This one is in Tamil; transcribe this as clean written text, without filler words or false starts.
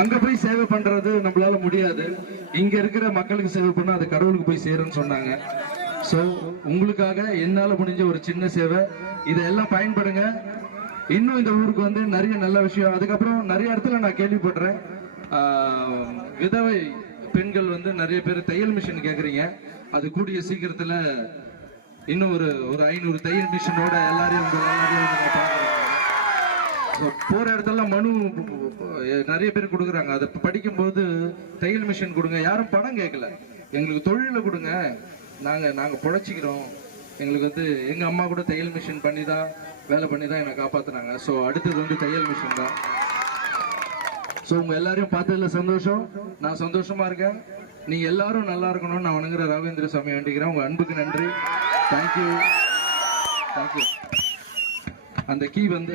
அங்க போய் சேவை பண்றது நம்மளால முடியாது. இங்க இருக்கிற மக்களுக்கு சேவை பண்ணா அது கடவுளுக்கு போய் சேரும்னு சொன்னாங்க. சோ உங்களுக்காக என்னால முடிஞ்ச ஒரு சின்ன சேவை, இதெல்லாம் பயன்படுங்க. இன்னும் இந்த ஊருக்கு வந்து நிறைய நல்ல விஷயம். அதுக்கப்புறம் நிறைய இடத்துல நான் கேள்விப்படுறேன், விதவை பெண்கள் வந்து நிறைய பேர் தையல் மிஷின் கேக்குறீங்க. அது கூடிய சீக்கிரத்துல இன்னும் ஒரு 500 தையல் மிஷினோட எல்லாரையும் போற இடத்துல மனு நிறைய பேர் கொடுக்குறாங்க. அதை படிக்கும்போது தையல் மிஷின் கொடுங்க, யாரும் பணம் கேட்கல, எங்களுக்கு தொழில கொடுங்க, நாங்க பொழைச்சிக்கிறோம். எங்களுக்கு வந்து எங்க அம்மா கூட தையல் மிஷின் பண்ணி தான் வேலை பண்ணி தான் என்னை காப்பாத்துனாங்க. ஸோ அடுத்தது வந்து தையல் மிஷின் தான். ஸோ உங்க எல்லாரையும் பார்த்ததுல சந்தோஷம். நான் சந்தோஷமா இருக்கேன். நீங்க எல்லாரும் நல்லா இருக்கணும்னு நான் வணங்குற ராகவேந்திர சாமி வேண்டிக்கிறேன். உங்க அன்புக்கு நன்றி. தேங்க்யூ. அந்த கீ வந்து